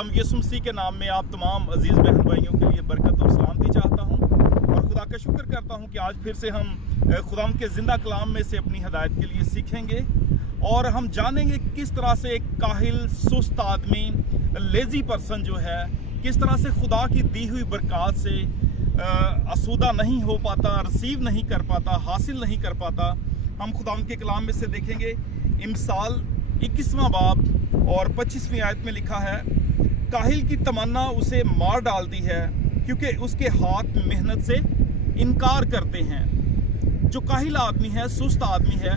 खुदाम यीशु मसीह के नाम में आप तमाम अजीज़ बहन भाइयों के लिए बरकत और सलामती चाहता हूँ और खुदा का शुक्र करता हूँ कि आज फिर से हम खुदाम के ज़िंदा कलाम में से अपनी हिदायत के लिए सीखेंगे और हम जानेंगे किस तरह से एक काहिल सुस्त आदमी लेज़ी पर्सन जो है किस तरह से खुदा की दी हुई बरकत से आसूदा नहीं हो पाता, रिसीव नहीं कर पाता, हासिल नहीं कर पाता। हम खुदाम के कलाम में से देखेंगे इमसाल 21वां बाब और 25वीं आयत में लिखा है, काहिल की तमन्ना उसे मार डालती है क्योंकि उसके हाथ मेहनत से इनकार करते हैं। जो काहिल आदमी है, सुस्त आदमी है,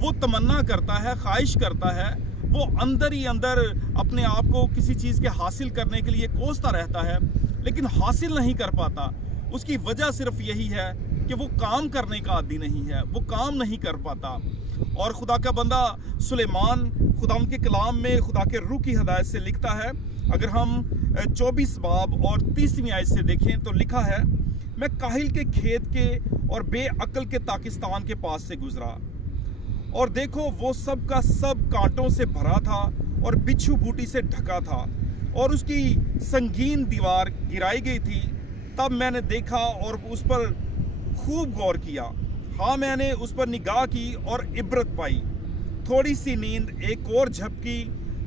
वो तमन्ना करता है, ख्वाहिश करता है, वो अंदर ही अंदर अपने आप को किसी चीज़ के हासिल करने के लिए कोसता रहता है लेकिन हासिल नहीं कर पाता। उसकी वजह सिर्फ यही है कि वो काम करने का आदी नहीं है, वो काम नहीं कर पाता। और खुदा का बंदा सुलेमान खुदा के कलाम में खुदा के रूह की हिदायत से लिखता है, अगर हम 24 बाब और 30वीं आयत से देखें तो लिखा है, मैं काहिल के खेत के और बेअक्ल के पाकिस्तान के पास से गुजरा और देखो वो सब का सब कांटों से भरा था और बिच्छू बूटी से ढका था और उसकी संगीन दीवार गिराई गई थी। तब मैंने देखा और उस पर खूब गौर किया। हाँ, मैंने उस पर निगाह की और इबरत पाई। थोड़ी सी नींद, एक और झपकी,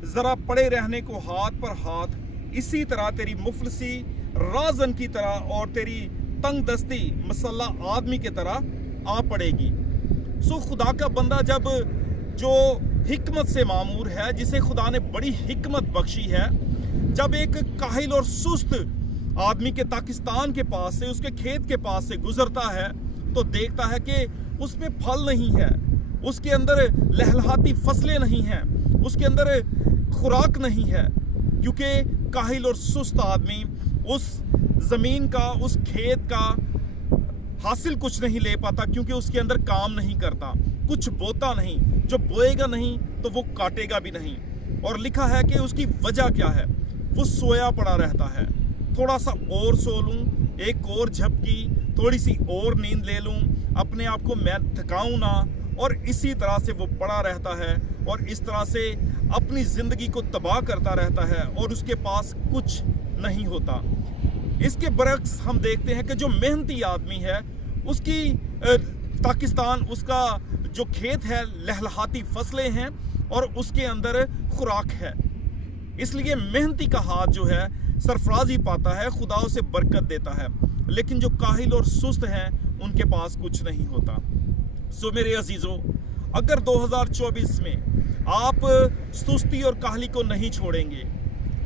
ज़रा पड़े रहने को हाथ पर हाथ, इसी तरह तेरी मुफलसी राजन की तरह और तेरी तंग दस्ती मसल्ला आदमी की तरह आ पड़ेगी। सो खुदा का बंदा जब जो हिकमत से मामूर है, जिसे खुदा ने बड़ी हिकमत बख्शी है, जब एक काहिल और सुस्त आदमी के पाकिस्तान के पास से, उसके खेत के पास से गुजरता है तो देखता है कि उसमें फल नहीं है, उसके अंदर लहलहाती फसलें नहीं हैं, उसके अंदर खुराक नहीं है, क्योंकि काहिल और सुस्त आदमी उस ज़मीन का, उस खेत का हासिल कुछ नहीं ले पाता क्योंकि उसके अंदर काम नहीं करता, कुछ बोता नहीं, जो बोएगा नहीं तो वो काटेगा भी नहीं। और लिखा है कि उसकी वजह क्या है, वो सोया पड़ा रहता है। थोड़ा सा और सो लूं, एक और झपकी, थोड़ी सी और नींद ले लूं, अपने आप को मैं थकाऊं ना, और इसी तरह से वो पड़ा रहता है और इस तरह से अपनी ज़िंदगी को तबाह करता रहता है और उसके पास कुछ नहीं होता। इसके बरक्स हम देखते हैं कि जो मेहनती आदमी है, उसकी पाकिस्तान, उसका जो खेत है, लहलहाती फसलें हैं और उसके अंदर खुराक है। इसलिए मेहनती का हाथ जो है सरफराजी पाता है, खुदा उसे बरकत देता है। लेकिन जो काहिल और सुस्त हैं, उनके पास कुछ नहीं होता। सो मेरे अजीज़ों, अगर 2024 में आप सुस्ती और काहली को नहीं छोड़ेंगे,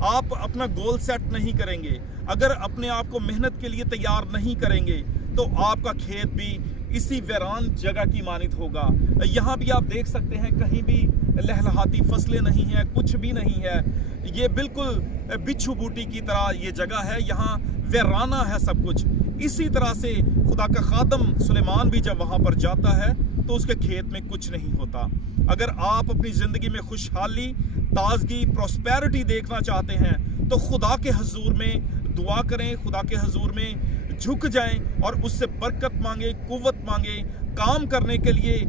आप अपना गोल सेट नहीं करेंगे, अगर अपने आप को मेहनत के लिए तैयार नहीं करेंगे, तो आपका खेत भी इसी वीरान जगह की मानित होगा। यहाँ भी आप देख सकते हैं, कहीं भी लहलहाती फसलें नहीं हैं, कुछ भी नहीं है। ये बिल्कुल बिच्छू बूटी की तरह ये जगह है, यहाँ वीराना है सब कुछ। इसी तरह से खुदा का खादम सुलेमान भी जब वहाँ पर जाता है तो उसके खेत में कुछ नहीं होता। अगर आप अपनी ज़िंदगी में खुशहाली, ताजगी, प्रॉस्पेरिटी देखना चाहते हैं तो खुदा के हुजूर में दुआ करें, खुदा के हुजूर में झुक जाएं और उससे बरकत मांगे, कुव्वत मांगे, काम करने के लिए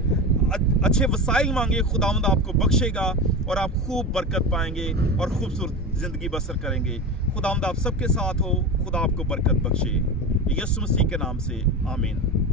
अच्छे वसाइल मांगे। खुदावंद आपको बख्शेगा और आप खूब बरकत पाएंगे और खूबसूरत ज़िंदगी बसर करेंगे। खुदावंद आप सबके साथ हो, खुदा आपको बरकत बख्शे। यीशु मसीह के नाम से आमीन।